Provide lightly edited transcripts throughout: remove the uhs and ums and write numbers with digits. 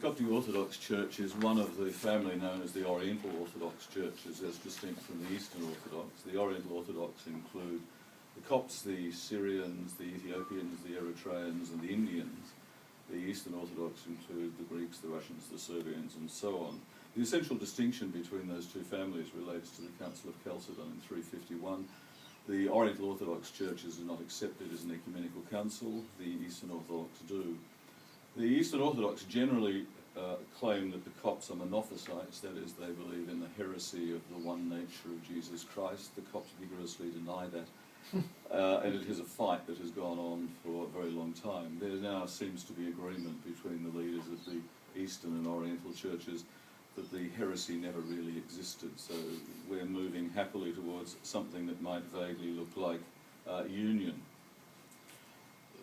Coptic Orthodox Church is one of the family known as the Oriental Orthodox churches, as distinct from the Eastern Orthodox. The Oriental Orthodox include the Copts, the Syrians, the Ethiopians, the Eritreans, and the Indians. The Eastern Orthodox include the Greeks, the Russians, the Serbians, and so on. The essential distinction between those two families relates to the Council of Chalcedon in 351. The Oriental Orthodox churches are not accepted as an ecumenical council. The Eastern Orthodox do. The Eastern Orthodox generally claim that the Copts are monophysites, that is, they believe in the heresy of the one nature of Jesus Christ. The Copts vigorously deny that, and it is a fight that has gone on for a very long time. There now seems to be agreement between the leaders of the Eastern and Oriental churches that the heresy never really existed, so we're moving happily towards something that might vaguely look like union.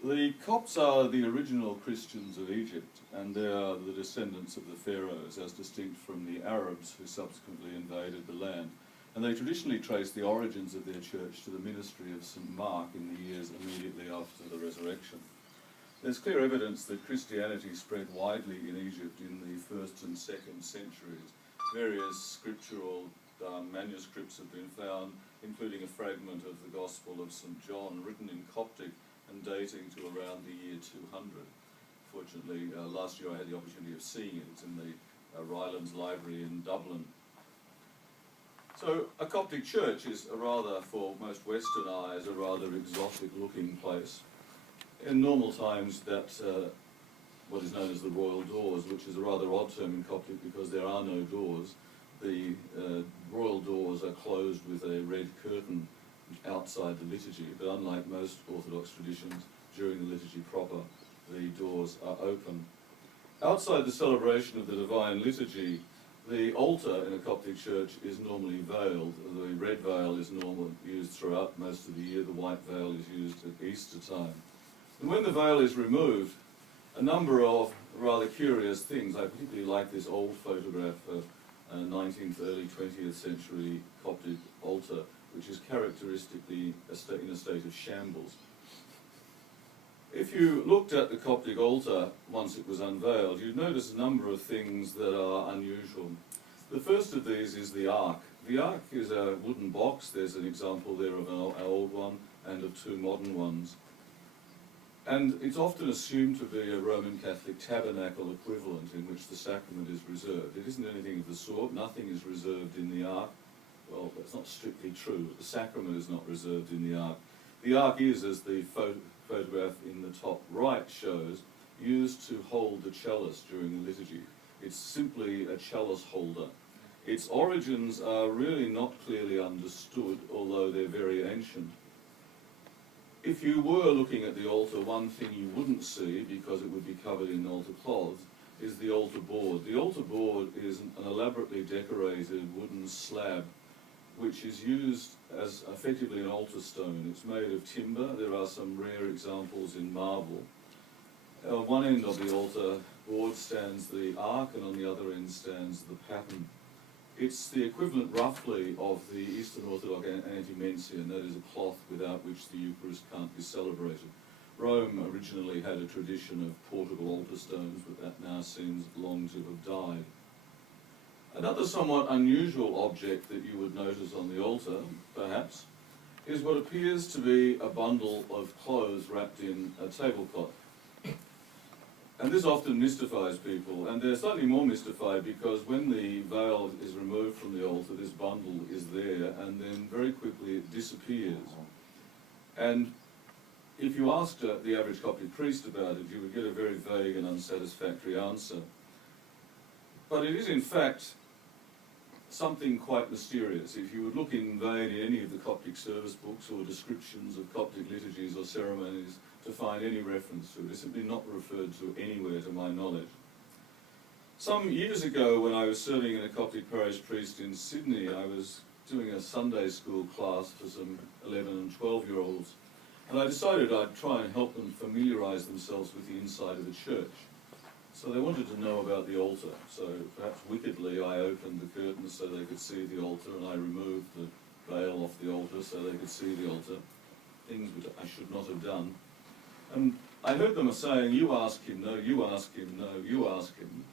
The Copts are the original Christians of Egypt, and they are the descendants of the pharaohs, as distinct from the Arabs who subsequently invaded the land. And they traditionally trace the origins of their church to the ministry of St. Mark in the years immediately after the resurrection. There's clear evidence that Christianity spread widely in Egypt in the 1st and 2nd centuries. Various scriptural manuscripts have been found, including a fragment of the Gospel of St. John, written in Coptic and dating to around the year 200. Fortunately, last year I had the opportunity of seeing it. It's in the Rylands Library in Dublin. So a Coptic church is for most Western eyes, a rather exotic-looking place. In normal times, that's what is known as the royal doors, which is a rather odd term in Coptic because there are no doors. The royal doors are closed with a red curtain outside the liturgy, but unlike most Orthodox traditions, during the liturgy proper, the doors are open. Outside the celebration of the Divine Liturgy, the altar in a Coptic church is normally veiled. The red veil is normally used throughout most of the year. The white veil is used at Easter time. And when the veil is removed, a number of rather curious things. I particularly like this old photograph of a 19th, early 20th century Coptic altar, which is characteristically in a state of shambles. If you looked at the Coptic altar once it was unveiled, you'd notice a number of things that are unusual. The first of these is the ark. The ark is a wooden box. There's an example there of an old one and of two modern ones. And it's often assumed to be a Roman Catholic tabernacle equivalent in which the sacrament is reserved. It isn't anything of the sort. Nothing is reserved in the ark. Well, that's not strictly true. The sacrament is not reserved in the ark. The ark is, as the photograph in the top right shows, used to hold the chalice during the liturgy. It's simply a chalice holder. Its origins are really not clearly understood, although they're very ancient. If you were looking at the altar, one thing you wouldn't see, because it would be covered in altar cloths, is the altar board. The altar board is an elaborately decorated wooden slab which is used as effectively an altar stone. It's made of timber. There are some rare examples in marble. On one end of the altar board stands the ark, and on the other end stands the paten. It's the equivalent, roughly, of the Eastern Orthodox antimension, that is a cloth without which the Eucharist can't be celebrated. Rome originally had a tradition of portable altar stones, but that now seems long to have died. Another somewhat unusual object that you would notice on the altar, perhaps, is what appears to be a bundle of clothes wrapped in a tablecloth. And this often mystifies people, and they're slightly more mystified because when the veil is removed from the altar, this bundle is there, and then very quickly it disappears. And if you asked the average Coptic priest about it, you would get a very vague and unsatisfactory answer. But it is, in fact, something quite mysterious. If you would look in vain in any of the Coptic service books or descriptions of Coptic liturgies or ceremonies to find any reference to it, it's simply not referred to anywhere to my knowledge. Some years ago, when I was serving in a Coptic parish priest in Sydney, I was doing a Sunday school class for some 11 and 12-year-olds, and I decided I'd try and help them familiarise themselves with the inside of the church. So they wanted to know about the altar, so perhaps wickedly I opened the curtains so they could see the altar, and I removed the veil off the altar so they could see the altar, things which I should not have done. And I heard them saying, "You ask him, no, you ask him, no, you ask him."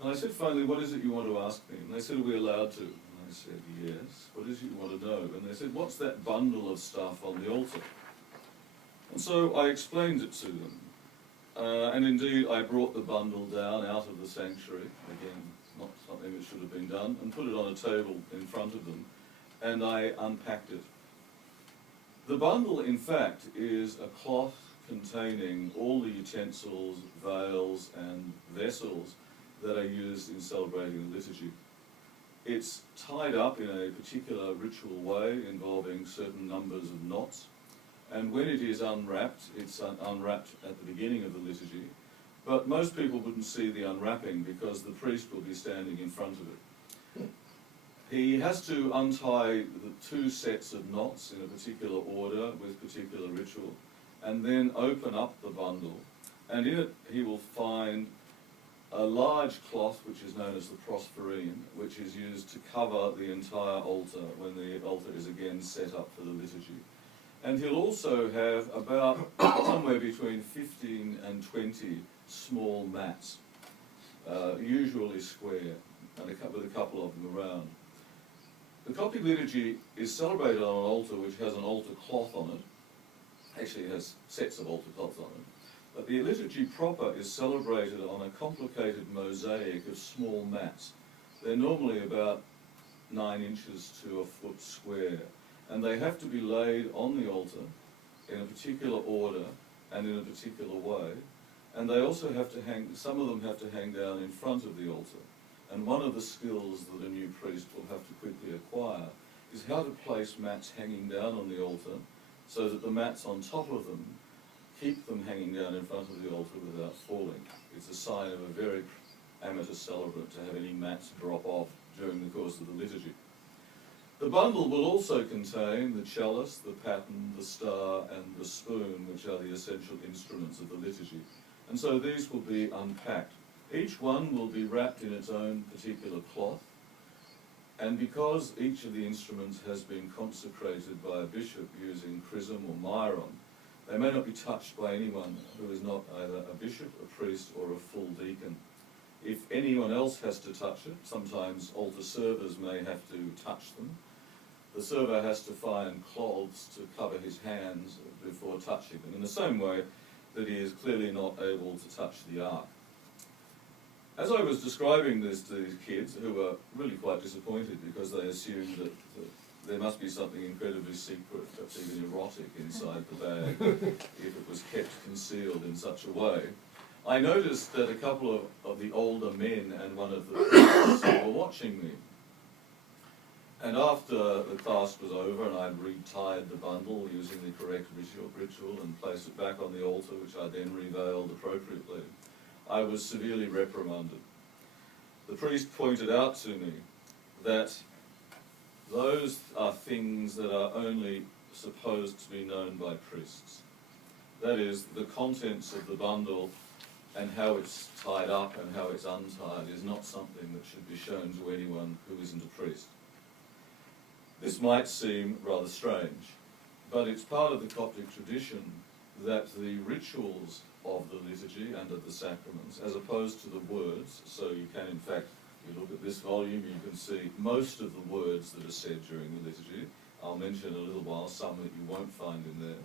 And I said finally, what is it you want to ask me? And they said, are we allowed to? And I said, yes. What is it you want to know? And they said, what's that bundle of stuff on the altar? And so I explained it to them. And indeed, I brought the bundle down out of the sanctuary, again, not something that should have been done, and put it on a table in front of them, and I unpacked it. The bundle, in fact, is a cloth containing all the utensils, veils, and vessels that are used in celebrating the liturgy. It's tied up in a particular ritual way involving certain numbers of knots, and when it is unwrapped, it's unwrapped at the beginning of the liturgy, but most people wouldn't see the unwrapping because the priest will be standing in front of it. He has to untie the two sets of knots in a particular order with particular ritual, and then open up the bundle, and in it he will find a large cloth which is known as the prosperine, which is used to cover the entire altar when the altar is again set up for the liturgy. And he'll also have about somewhere between 15 and 20 small mats, usually square, and with a couple of them around. The Coptic liturgy is celebrated on an altar which has an altar cloth on it. Actually, it has sets of altar cloths on it. But the liturgy proper is celebrated on a complicated mosaic of small mats. They're normally about 9 inches to a foot square, and they have to be laid on the altar in a particular order and in a particular way. And they also have to hang, some of them have to hang down in front of the altar. And one of the skills that a new priest will have to quickly acquire is how to place mats hanging down on the altar so that the mats on top of them keep them hanging down in front of the altar without falling. It's a sign of a very amateur celebrant to have any mats drop off during the course of the liturgy. The bundle will also contain the chalice, the paten, the star, and the spoon, which are the essential instruments of the liturgy. And so these will be unpacked. Each one will be wrapped in its own particular cloth, and because each of the instruments has been consecrated by a bishop using chrism or myron, they may not be touched by anyone who is not either a bishop, a priest, or a full deacon. If anyone else has to touch it, sometimes altar servers may have to touch them. The server has to find cloths to cover his hands before touching them, in the same way that he is clearly not able to touch the ark. As I was describing this to these kids, who were really quite disappointed because they assumed that there must be something incredibly secret, perhaps even erotic, inside the bag if it was kept concealed in such a way, I noticed that a couple of the older men and one of the priests were watching me. And after the class was over and I'd retied the bundle using the correct ritual and placed it back on the altar, which I then reveiled appropriately, I was severely reprimanded. The priest pointed out to me that those are things that are only supposed to be known by priests. That is, the contents of the bundle and how it's tied up and how it's untied is not something that should be shown to anyone who isn't a priest. This might seem rather strange, but it's part of the Coptic tradition that the rituals of the liturgy and of the sacraments, as opposed to the words, so you can in fact, you look at this volume, you can see most of the words that are said during the liturgy. I'll mention in a little while some that you won't find in there.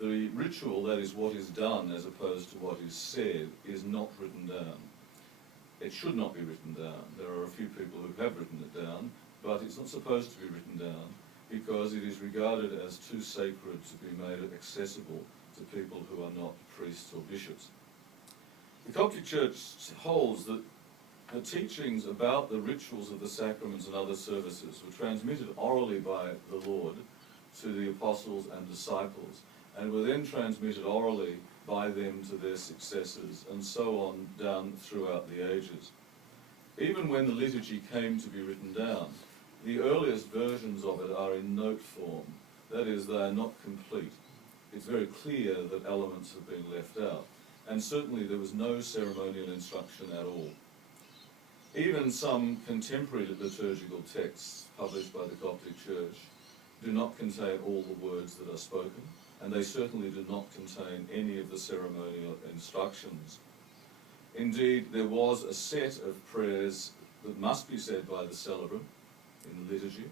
The ritual, that is what is done as opposed to what is said, is not written down. It should not be written down. There are a few people who have written it down, but it's not supposed to be written down because it is regarded as too sacred to be made accessible to people who are not priests or bishops. The Coptic Church holds that the teachings about the rituals of the sacraments and other services were transmitted orally by the Lord to the apostles and disciples, and were then transmitted orally by them to their successors, and so on down throughout the ages. Even when the liturgy came to be written down, the earliest versions of it are in note form. That is, they are not complete. It's very clear that elements have been left out, and certainly there was no ceremonial instruction at all. Even some contemporary liturgical texts published by the Coptic Church do not contain all the words that are spoken, and they certainly do not contain any of the ceremonial instructions. Indeed, there was a set of prayers that must be said by the celebrant in the liturgy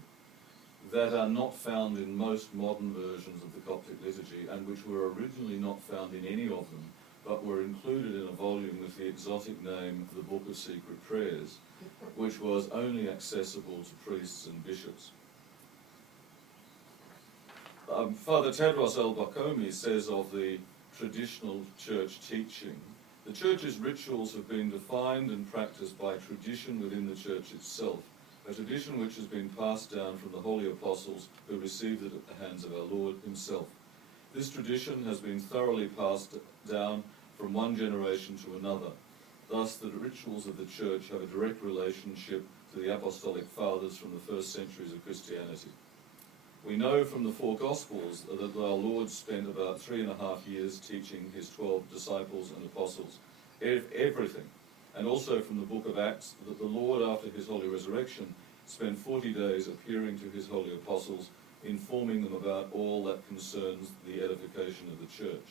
that are not found in most modern versions of the Coptic liturgy, and which were originally not found in any of them, but were included in a volume with the exotic name the Book of Secret Prayers, which was only accessible to priests and bishops. Father Tedros El-Bakomi says of the traditional church teaching, the church's rituals have been defined and practiced by tradition within the church itself, a tradition which has been passed down from the holy apostles who received it at the hands of our Lord himself. This tradition has been thoroughly passed down from one generation to another. Thus, the rituals of the church have a direct relationship to the Apostolic Fathers from the first centuries of Christianity. We know from the four Gospels that our Lord spent about 3.5 years teaching his 12 disciples and apostles everything, and also from the book of Acts that the Lord, after his holy resurrection, spent 40 days appearing to his holy apostles, informing them about all that concerns the edification of the church.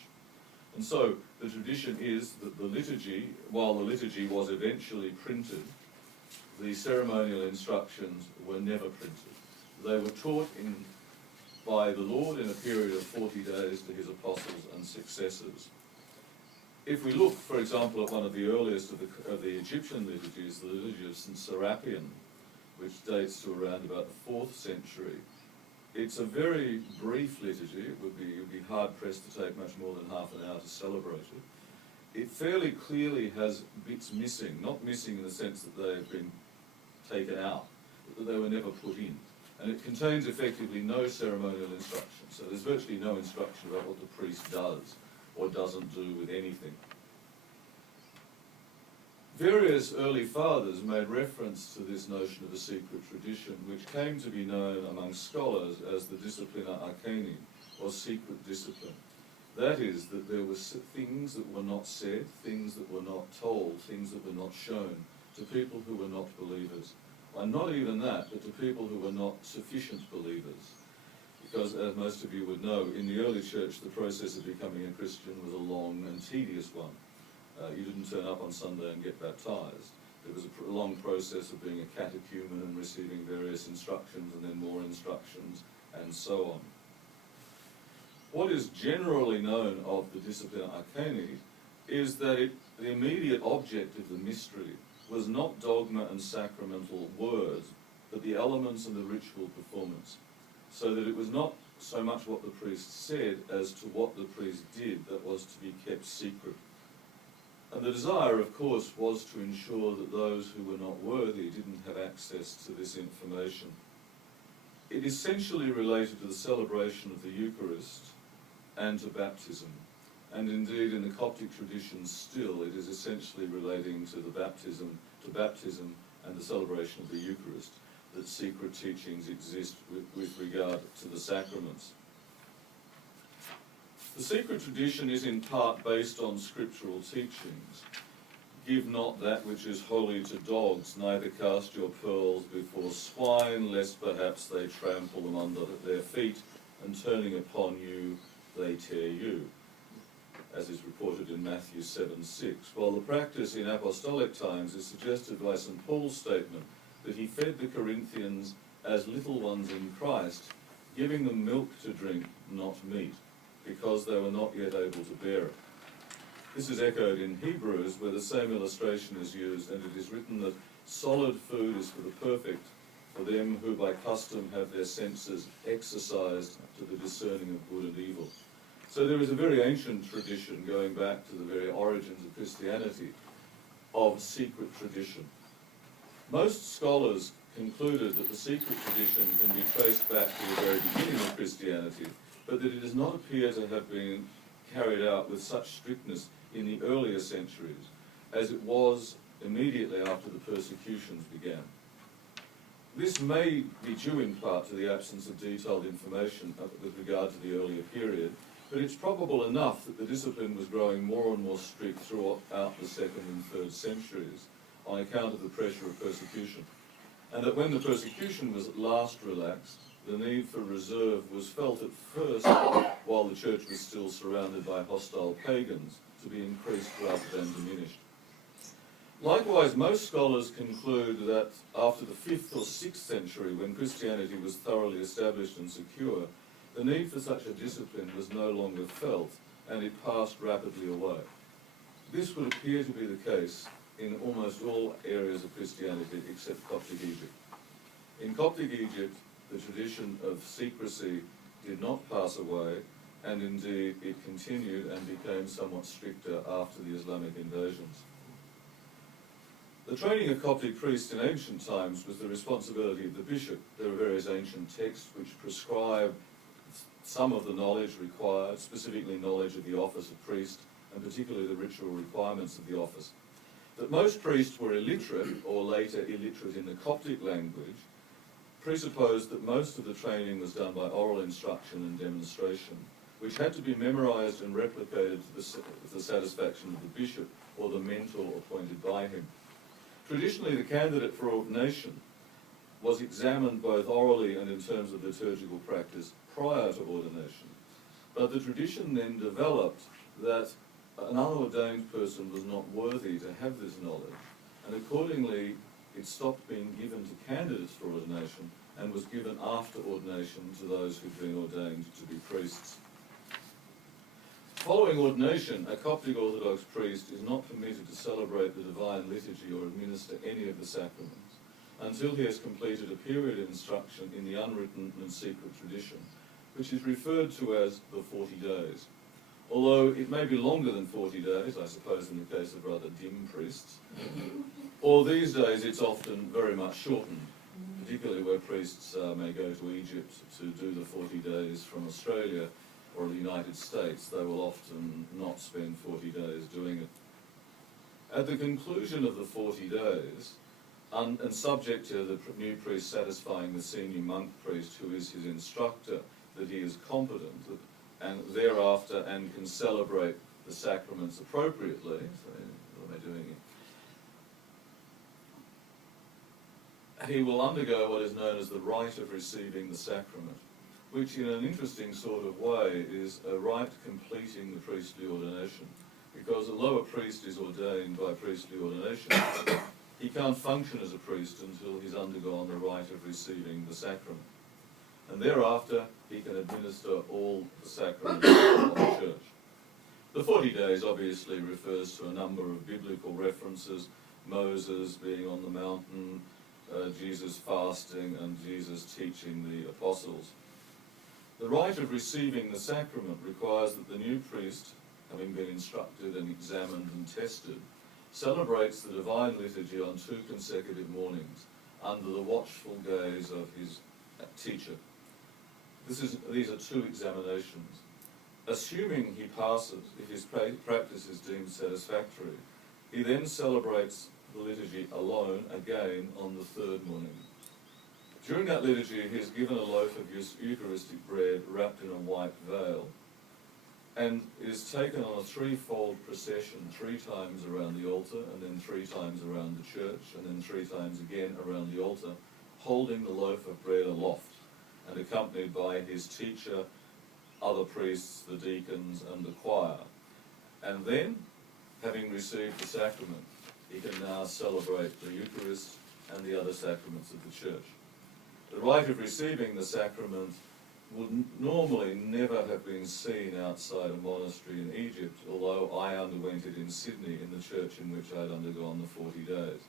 And so the tradition is that the liturgy, while the liturgy was eventually printed, the ceremonial instructions were never printed. They were taught by the Lord in a period of 40 days to his apostles and successors. If we look, for example, at one of the earliest of the Egyptian liturgies, the liturgy of St. Serapion, which dates to around about the 4th century, it's a very brief liturgy. It would be hard-pressed to take much more than half an hour to celebrate it. It fairly clearly has bits missing, not missing in the sense that they've been taken out, but that they were never put in. And it contains effectively no ceremonial instruction. So there's virtually no instruction about what the priest does or doesn't do with anything. Various early fathers made reference to this notion of a secret tradition, which came to be known among scholars as the disciplina arcani, or secret discipline. That is, that there were things that were not said, things that were not told, things that were not shown to people who were not believers. And not even that, but to people who were not sufficient believers. Because, as most of you would know, in the early church, the process of becoming a Christian was a long and tedious one. You didn't turn up on Sunday and get baptized. There was a long process of being a catechumen and receiving various instructions and then more instructions and so on. What is generally known of the Disciplina Arcani is that the immediate object of the mystery was not dogma and sacramental words, but the elements of the ritual performance, so that it was not so much what the priest said as to what the priest did that was to be kept secret. And the desire, of course, was to ensure that those who were not worthy didn't have access to this information. It essentially related to the celebration of the Eucharist and to baptism. And indeed, in the Coptic tradition still, it is essentially relating to the baptism and the celebration of the Eucharist, that secret teachings exist with regard to the sacraments. The secret tradition is in part based on scriptural teachings. Give not that which is holy to dogs, neither cast your pearls before swine, lest perhaps they trample them under their feet, and turning upon you, they tear you, as is reported in Matthew 7:6, while the practice in apostolic times is suggested by St. Paul's statement that he fed the Corinthians as little ones in Christ, giving them milk to drink, not meat, because they were not yet able to bear it. This is echoed in Hebrews, where the same illustration is used, and it is written that solid food is for the perfect, for them who by custom have their senses exercised to the discerning of good and evil. So there is a very ancient tradition, going back to the very origins of Christianity, of secret tradition. Most scholars concluded that the secret tradition can be traced back to the very beginning of Christianity, but that it does not appear to have been carried out with such strictness in the earlier centuries as it was immediately after the persecutions began. This may be due in part to the absence of detailed information with regard to the earlier period, but it's probable enough that the discipline was growing more and more strict throughout the 2nd and 3rd centuries on account of the pressure of persecution, and that when the persecution was at last relaxed, the need for reserve was felt at first, while the church was still surrounded by hostile pagans, to be increased rather than diminished. Likewise, most scholars conclude that after the 5th or 6th century, when Christianity was thoroughly established and secure, the need for such a discipline was no longer felt, and it passed rapidly away. This would appear to be the case in almost all areas of Christianity except Coptic Egypt. In Coptic Egypt, the tradition of secrecy did not pass away, and indeed it continued and became somewhat stricter after the Islamic invasions. The training of Coptic priests in ancient times was the responsibility of the bishop. There are various ancient texts which prescribe some of the knowledge required, specifically knowledge of the office of priest, and particularly the ritual requirements of the office. That most priests were illiterate, or later illiterate in the Coptic language, presupposed that most of the training was done by oral instruction and demonstration, which had to be memorized and replicated to the satisfaction of the bishop or the mentor appointed by him. Traditionally, the candidate for ordination was examined both orally and in terms of liturgical practice prior to ordination. But the tradition then developed that an unordained person was not worthy to have this knowledge, and accordingly it stopped being given to candidates for ordination and was given after ordination to those who'd been ordained to be priests. Following ordination, a Coptic Orthodox priest is not permitted to celebrate the divine liturgy or administer any of the sacraments until he has completed a period of instruction in the unwritten and secret tradition, which is referred to as the 40 days. Although it may be longer than 40 days, I suppose in the case of rather dim priests, or these days it's often very much shortened, particularly where priests may go to Egypt to do the 40 days from Australia or the United States. They will often not spend 40 days doing it. At the conclusion of the 40 days, and subject to the new priest satisfying the senior monk priest, who is his instructor, that he is competent, and thereafter and can celebrate the sacraments appropriately. So, what am I doing here? He will undergo what is known as the rite of receiving the sacrament, which in an interesting sort of way is a rite completing the priestly ordination. Because although a priest is ordained by priestly ordination, he can't function as a priest until he's undergone the rite of receiving the sacrament. And thereafter, he can administer all the sacraments of the church. The 40 days obviously refers to a number of biblical references, Moses being on the mountain, Jesus fasting, and Jesus teaching the apostles. The rite of receiving the sacrament requires that the new priest, having been instructed and examined and tested, celebrates the divine liturgy on 2 consecutive mornings under the watchful gaze of his teacher. These are 2 examinations. Assuming he passes, if his practice is deemed satisfactory, he then celebrates the liturgy alone again on the 3rd morning. During that liturgy, he is given a loaf of Eucharistic bread wrapped in a white veil, and is taken on a 3-fold procession 3 times around the altar, and then 3 times around the church, and then 3 times again around the altar, holding the loaf of bread aloft, and accompanied by his teacher, other priests, the deacons, and the choir. And then, having received the sacrament, he can now celebrate the Eucharist and the other sacraments of the church. The rite of receiving the sacrament would normally never have been seen outside a monastery in Egypt, although I underwent it in Sydney in the church in which I had undergone the 40 days.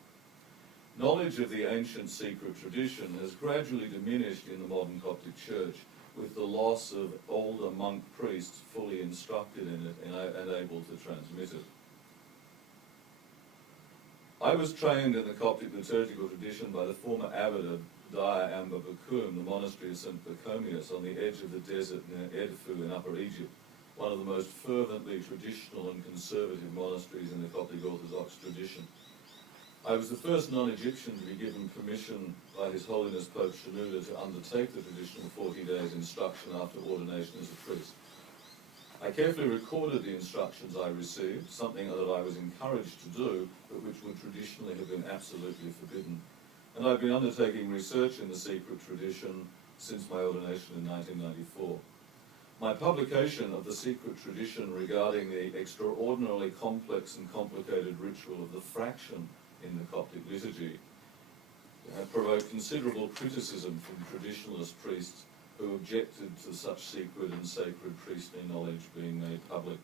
Knowledge of the ancient secret tradition has gradually diminished in the modern Coptic Church with the loss of older monk priests fully instructed in it and able to transmit it. I was trained in the Coptic liturgical tradition by the former abbot of Daya Amba Bakum, the monastery of St. Pachomius, on the edge of the desert near Edfu in Upper Egypt, one of the most fervently traditional and conservative monasteries in the Coptic Orthodox tradition. I was the first non-Egyptian to be given permission by His Holiness Pope Shenouda to undertake the traditional 40 days instruction after ordination as a priest. I carefully recorded the instructions I received, something that I was encouraged to do, but which would traditionally have been absolutely forbidden. And I've been undertaking research in the secret tradition since my ordination in 1994. My publication of the secret tradition regarding the extraordinarily complex and complicated ritual of the fraction in the Coptic liturgy provoked considerable criticism from traditionalist priests who objected to such secret and sacred priestly knowledge being made public.